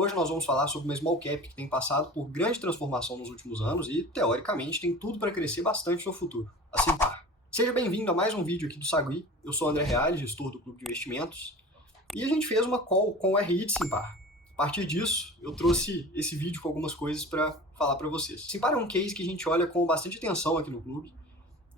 Hoje nós vamos falar sobre uma small cap que tem passado por grande transformação nos últimos anos e, teoricamente, tem tudo para crescer bastante no futuro, a Simpar. Seja bem-vindo a mais um vídeo aqui do Sagui. Eu sou o André Reale, gestor do Clube de Investimentos, e a gente fez uma call com o RI de Simpar. A partir disso, eu trouxe esse vídeo com algumas coisas para falar para vocês. Simpar é um case que a gente olha com bastante atenção aqui no clube.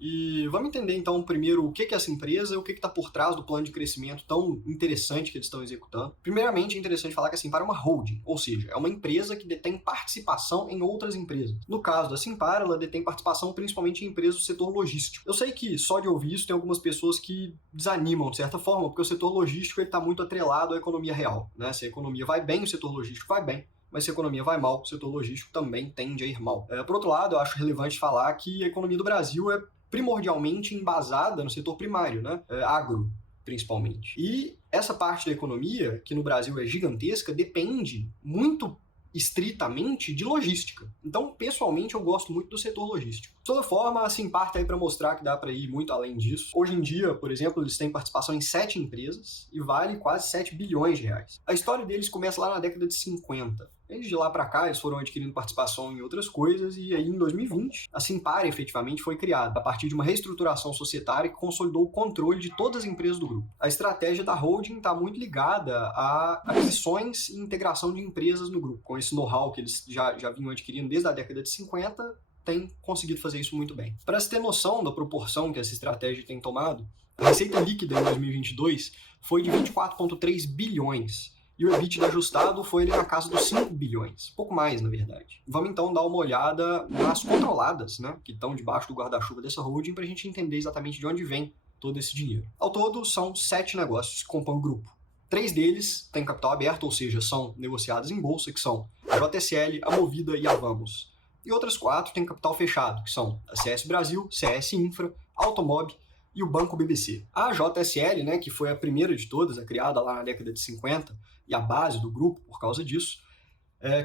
E vamos entender então primeiro o que é essa empresa e o que está por trás do plano de crescimento tão interessante que eles estão executando. Primeiramente, é interessante falar que a Simpar é uma holding, ou seja, é uma empresa que detém participação em outras empresas. No caso da Simpar, ela detém participação principalmente em empresas do setor logístico. Eu sei que só de ouvir isso tem algumas pessoas que desanimam de certa forma, porque o setor logístico está muito atrelado à economia real, né? Se a economia vai bem, o setor logístico vai bem. Mas se a economia vai mal, o setor logístico também tende a ir mal. Por outro lado, eu acho relevante falar que a economia do Brasil é primordialmente embasada no setor primário, né? Agro, principalmente. E essa parte da economia, que no Brasil é gigantesca, depende muito estritamente de logística. Então, pessoalmente, eu gosto muito do setor logístico. De toda forma, a Simpar está aí para mostrar que dá para ir muito além disso. Hoje em dia, por exemplo, eles têm participação em 7 empresas e vale quase 7 bilhões de reais. A história deles começa lá na década de 50. Desde lá para cá, eles foram adquirindo participação em outras coisas e aí, em 2020, a Simpar efetivamente foi criada a partir de uma reestruturação societária que consolidou o controle de todas as empresas do grupo. A estratégia da holding está muito ligada a aquisições e integração de empresas no grupo. Com esse know-how que eles já vinham adquirindo desde a década de 50, tem conseguido fazer isso muito bem. Para se ter noção da proporção que essa estratégia tem tomado, a receita líquida em 2022 foi de 24,3 bilhões. E o EBITDA ajustado foi ali na casa dos 5 bilhões, pouco mais, na verdade. Vamos então dar uma olhada nas controladas, né, que estão debaixo do guarda-chuva dessa holding para a gente entender exatamente de onde vem todo esse dinheiro. Ao todo, são 7 negócios que compõem o grupo. 3 deles têm capital aberto, ou seja, são negociados em bolsa, que são a JSL, a Movida e a Vamos. E outras 4 têm capital fechado, que são a CS Brasil, CS Infra, Automob e o Banco BBC. A JSL, né, que foi a primeira de todas, a criada lá na década de 50, e a base do grupo por causa disso,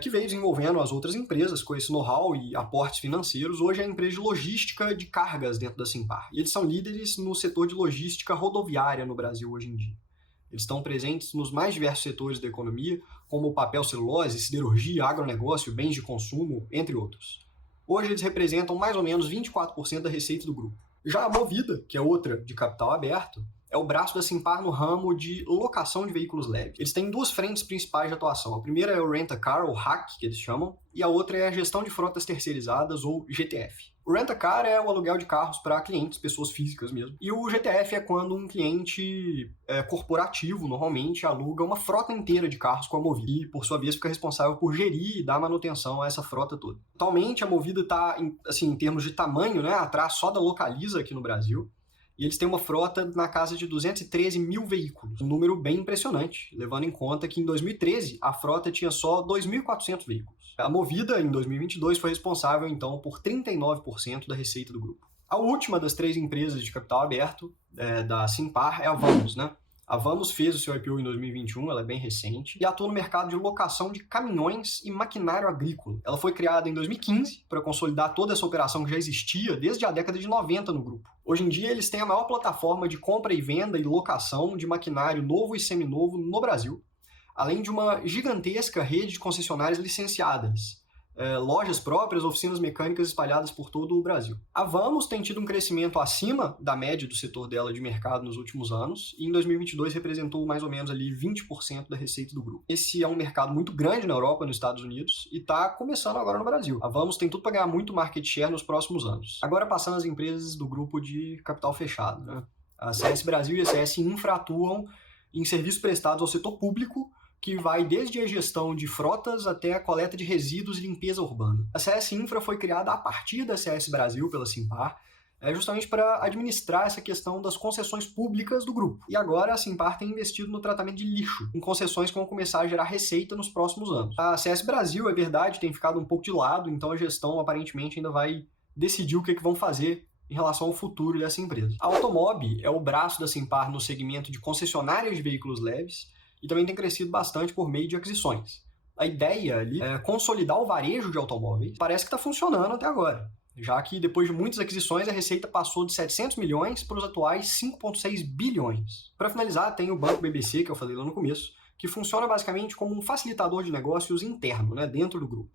que veio desenvolvendo as outras empresas com esse know-how e aportes financeiros. Hoje é a empresa de logística de cargas dentro da Simpar. E eles são líderes no setor de logística rodoviária no Brasil hoje em dia. Eles estão presentes nos mais diversos setores da economia, como papel, celulose, siderurgia, agronegócio, bens de consumo, entre outros. Hoje eles representam mais ou menos 24% da receita do grupo. Já a Movida, que é outra de capital aberto, é o braço da Simpar no ramo de locação de veículos leves. Eles têm 2 frentes principais de atuação. A primeira é o Rent-A-Car, ou RAC, que eles chamam, e a outra é a gestão de frotas terceirizadas, ou GTF. O Rent-A-Car é o aluguel de carros para clientes, pessoas físicas mesmo. E o GTF é quando um cliente corporativo, normalmente, aluga uma frota inteira de carros com a Movida e, por sua vez, fica responsável por gerir e dar manutenção a essa frota toda. Atualmente, a Movida está, assim, em termos de tamanho, né, atrás só da Localiza aqui no Brasil. E eles têm uma frota na casa de 213 mil veículos, um número bem impressionante, levando em conta que em 2013 a frota tinha só 2.400 veículos. A Movida, em 2022, foi responsável, então, por 39% da receita do grupo. A última das 3 empresas de capital aberto da Simpar é a Vamos, né? A Vamos fez o seu IPO em 2021, ela é bem recente, e atua no mercado de locação de caminhões e maquinário agrícola. Ela foi criada em 2015 para consolidar toda essa operação que já existia desde a década de 90 no grupo. Hoje em dia, eles têm a maior plataforma de compra e venda e locação de maquinário novo e seminovo no Brasil, além de uma gigantesca rede de concessionárias licenciadas. Lojas próprias, oficinas mecânicas espalhadas por todo o Brasil. A Vamos tem tido um crescimento acima da média do setor dela de mercado nos últimos anos e em 2022 representou mais ou menos ali 20% da receita do grupo. Esse é um mercado muito grande na Europa, nos Estados Unidos e está começando agora no Brasil. A Vamos tem tudo para ganhar muito market share nos próximos anos. Agora passando às empresas do grupo de capital fechado, né? A CS Brasil e a CS Infra atuam em serviços prestados ao setor público, que vai desde a gestão de frotas até a coleta de resíduos e limpeza urbana. A CS Infra foi criada a partir da CS Brasil pela Simpar, justamente para administrar essa questão das concessões públicas do grupo. E agora a Simpar tem investido no tratamento de lixo, em concessões que vão começar a gerar receita nos próximos anos. A CS Brasil, é verdade, tem ficado um pouco de lado, então a gestão aparentemente ainda vai decidir o que vão fazer em relação ao futuro dessa empresa. A Automob é o braço da Simpar no segmento de concessionárias de veículos leves, e também tem crescido bastante por meio de aquisições. A ideia ali é consolidar o varejo de automóveis. Parece que está funcionando até agora, já que depois de muitas aquisições a receita passou de 700 milhões para os atuais 5,6 bilhões. Para finalizar, tem o Banco BBC, que eu falei lá no começo, que funciona basicamente como um facilitador de negócios interno, né, dentro do grupo.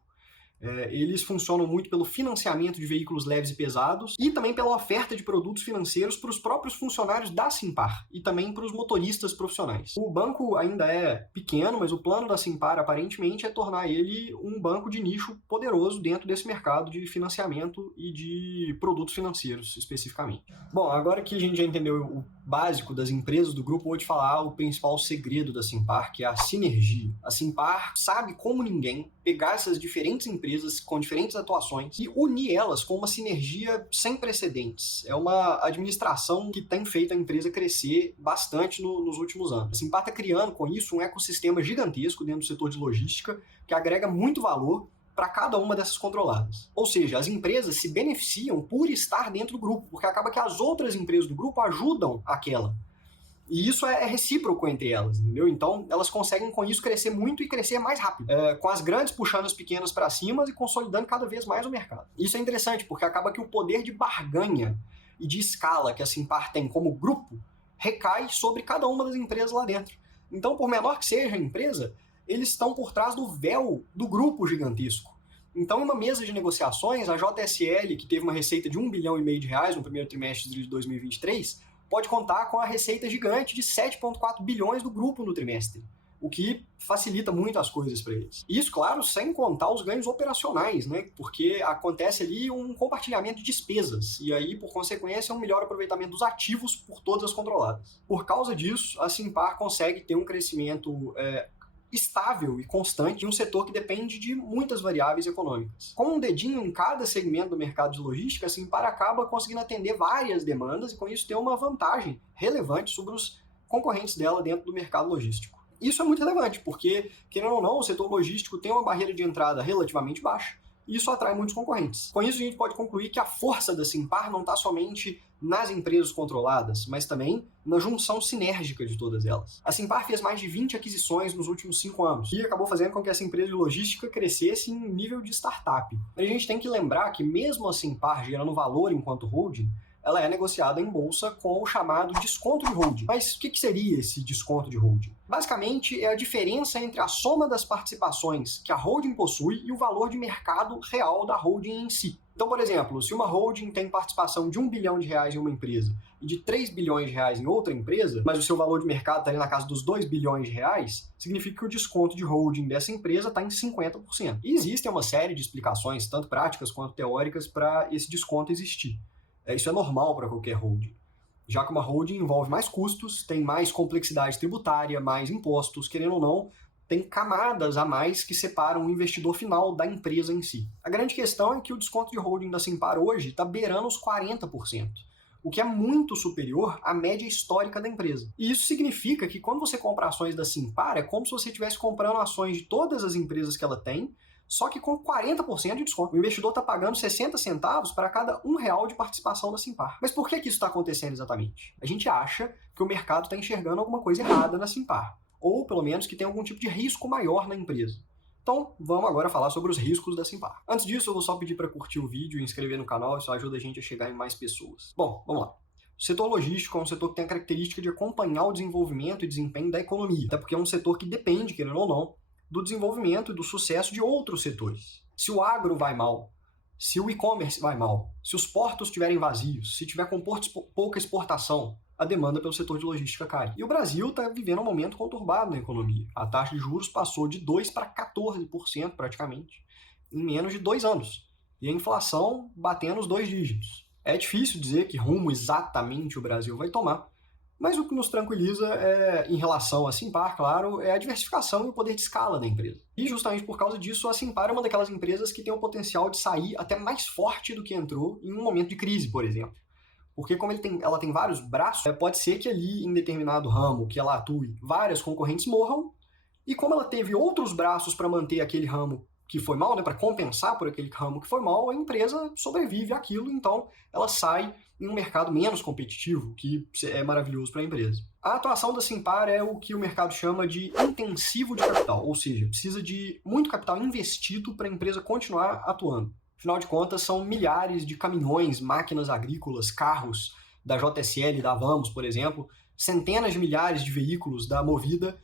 Eles funcionam muito pelo financiamento de veículos leves e pesados e também pela oferta de produtos financeiros para os próprios funcionários da Simpar e também para os motoristas profissionais. O banco ainda é pequeno, mas o plano da Simpar aparentemente é tornar ele um banco de nicho poderoso dentro desse mercado de financiamento e de produtos financeiros especificamente. Bom, agora que a gente já entendeu o básico das empresas do grupo, vou te falar o principal segredo da Simpar, que é a sinergia. A Simpar sabe como ninguém pegar essas diferentes empresas com diferentes atuações e unir elas com uma sinergia sem precedentes. É uma administração que tem feito a empresa crescer bastante nos últimos anos. A Simpar está criando com isso um ecossistema gigantesco dentro do setor de logística que agrega muito valor para cada uma dessas controladas. Ou seja, as empresas se beneficiam por estar dentro do grupo, porque acaba que as outras empresas do grupo ajudam aquela. E isso é recíproco entre elas, entendeu? Então, elas conseguem com isso crescer muito e crescer mais rápido, com as grandes puxando as pequenas para cima e consolidando cada vez mais o mercado. Isso é interessante, porque acaba que o poder de barganha e de escala que a Simpar tem como grupo recai sobre cada uma das empresas lá dentro. Então, por menor que seja a empresa, eles estão por trás do véu do grupo gigantesco. Então, em uma mesa de negociações, a JSL, que teve uma receita de R$1,5 bilhão no primeiro trimestre de 2023, pode contar com a receita gigante de 7,4 bilhões do grupo no trimestre, o que facilita muito as coisas para eles. Isso, claro, sem contar os ganhos operacionais, né? Porque acontece ali um compartilhamento de despesas, e aí, por consequência, um melhor aproveitamento dos ativos por todas as controladas. Por causa disso, a Simpar consegue ter um crescimento estável e constante em um setor que depende de muitas variáveis econômicas. Com um dedinho em cada segmento do mercado de logística, a Simpar acaba conseguindo atender várias demandas e com isso ter uma vantagem relevante sobre os concorrentes dela dentro do mercado logístico. Isso é muito relevante, porque, querendo ou não, o setor logístico tem uma barreira de entrada relativamente baixa e isso atrai muitos concorrentes. Com isso, a gente pode concluir que a força da Simpar não está somente nas empresas controladas, mas também na junção sinérgica de todas elas. A Simpar fez mais de 20 aquisições nos últimos 5 anos e acabou fazendo com que essa empresa de logística crescesse em nível de startup. A gente tem que lembrar que mesmo a Simpar gerando valor enquanto holding, ela é negociada em bolsa com o chamado desconto de holding. Mas o que seria esse desconto de holding? Basicamente, é a diferença entre a soma das participações que a holding possui e o valor de mercado real da holding em si. Então, por exemplo, se uma holding tem participação de R$1 bilhão em uma empresa e de R$3 bilhões em outra empresa, mas o seu valor de mercado está ali na casa dos R$2 bilhões, significa que o desconto de holding dessa empresa está em 50%. E existem uma série de explicações, tanto práticas quanto teóricas, para esse desconto existir. Isso é normal para qualquer holding, já que uma holding envolve mais custos, tem mais complexidade tributária, mais impostos, querendo ou não, tem camadas a mais que separam o investidor final da empresa em si. A grande questão é que o desconto de holding da Simpar hoje está beirando os 40%, o que é muito superior à média histórica da empresa. E isso significa que quando você compra ações da Simpar, é como se você estivesse comprando ações de todas as empresas que ela tem, só que com 40% de desconto. O investidor está pagando 60 centavos para cada R$1 de participação da Simpar. Mas por que isso está acontecendo exatamente? A gente acha que o mercado está enxergando alguma coisa errada na Simpar, ou pelo menos que tem algum tipo de risco maior na empresa. Então, vamos agora falar sobre os riscos da Simpar. Antes disso, eu vou só pedir para curtir o vídeo e inscrever no canal, isso ajuda a gente a chegar em mais pessoas. Bom, vamos lá. O setor logístico é um setor que tem a característica de acompanhar o desenvolvimento e desempenho da economia, até porque é um setor que depende, querendo ou não, do desenvolvimento e do sucesso de outros setores. Se o agro vai mal, se o e-commerce vai mal, se os portos estiverem vazios, se tiver com pouca exportação, a demanda pelo setor de logística cai. E o Brasil está vivendo um momento conturbado na economia. A taxa de juros passou de 2% para 14% praticamente, em menos de 2 anos. E a inflação batendo os 2 dígitos. É difícil dizer que rumo exatamente o Brasil vai tomar, mas o que nos tranquiliza em relação à Simpar, claro, é a diversificação e o poder de escala da empresa. E justamente por causa disso, a Simpar é uma daquelas empresas que tem o potencial de sair até mais forte do que entrou em um momento de crise, por exemplo. Porque como ela tem vários braços, pode ser que ali em determinado ramo que ela atue, várias concorrentes morram, e como ela teve outros braços para manter aquele ramo que foi mal, né, para compensar por aquele ramo que foi mal, a empresa sobrevive àquilo, então ela sai em um mercado menos competitivo, que é maravilhoso para a empresa. A atuação da Simpar é o que o mercado chama de intensivo de capital, ou seja, precisa de muito capital investido para a empresa continuar atuando. Afinal de contas, são milhares de caminhões, máquinas agrícolas, carros da JSL, da Vamos, por exemplo, centenas de milhares de veículos da Movida,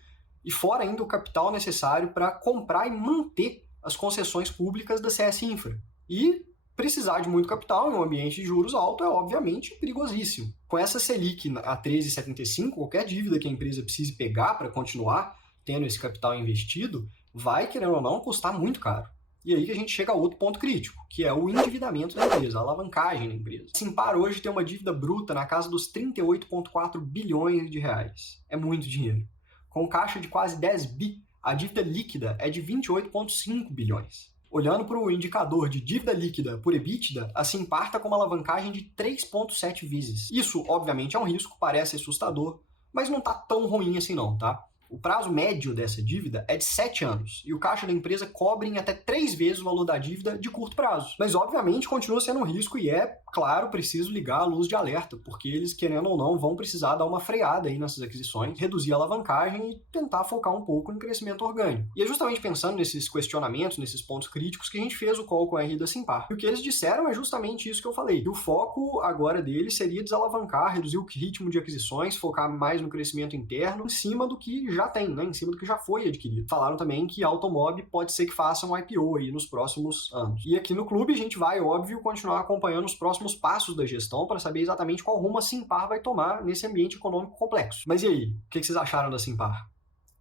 E fora ainda o capital necessário para comprar e manter as concessões públicas da CS Infra. E precisar de muito capital em um ambiente de juros alto é obviamente perigosíssimo. Com essa Selic a 13,75, qualquer dívida que a empresa precise pegar para continuar tendo esse capital investido vai, querendo ou não, custar muito caro. E aí que a gente chega a outro ponto crítico, que é o endividamento da empresa, a alavancagem da empresa. A Simpar hoje tem uma dívida bruta na casa dos 38,4 bilhões de reais. É muito dinheiro. Com caixa de quase 10 bi, a dívida líquida é de 28,5 bilhões. Olhando para o indicador de dívida líquida por EBITDA, a Simpar está com uma alavancagem de 3,7 vezes. Isso, obviamente, é um risco, parece assustador, mas não está tão ruim assim não, tá? O prazo médio dessa dívida é de 7 anos, e o caixa da empresa cobre em até 3 vezes o valor da dívida de curto prazo. Mas, obviamente, continua sendo um risco e é, claro, preciso ligar a luz de alerta, porque eles, querendo ou não, vão precisar dar uma freada aí nessas aquisições, reduzir a alavancagem e tentar focar um pouco em crescimento orgânico. E é justamente pensando nesses questionamentos, nesses pontos críticos, que a gente fez o call com a R da Simpar. E o que eles disseram é justamente isso que eu falei. E o foco agora deles seria desalavancar, reduzir o ritmo de aquisições, focar mais no crescimento interno, em cima do que já tem, né, em cima do que já foi adquirido. Falaram também que a Automob pode ser que faça um IPO aí nos próximos anos. E aqui no clube a gente vai, óbvio, continuar acompanhando os próximos passos da gestão para saber exatamente qual rumo a Simpar vai tomar nesse ambiente econômico complexo. Mas e aí, o que vocês acharam da Simpar?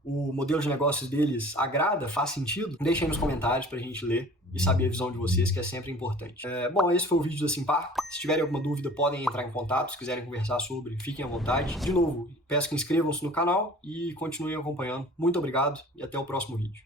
O modelo de negócios deles agrada? Faz sentido? Deixem aí nos comentários pra gente ler e saber a visão de vocês, que é sempre importante. Bom, esse foi o vídeo da Simpar. Se tiverem alguma dúvida, podem entrar em contato. Se quiserem conversar sobre, fiquem à vontade. De novo, peço que inscrevam-se no canal e continuem acompanhando. Muito obrigado e até o próximo vídeo.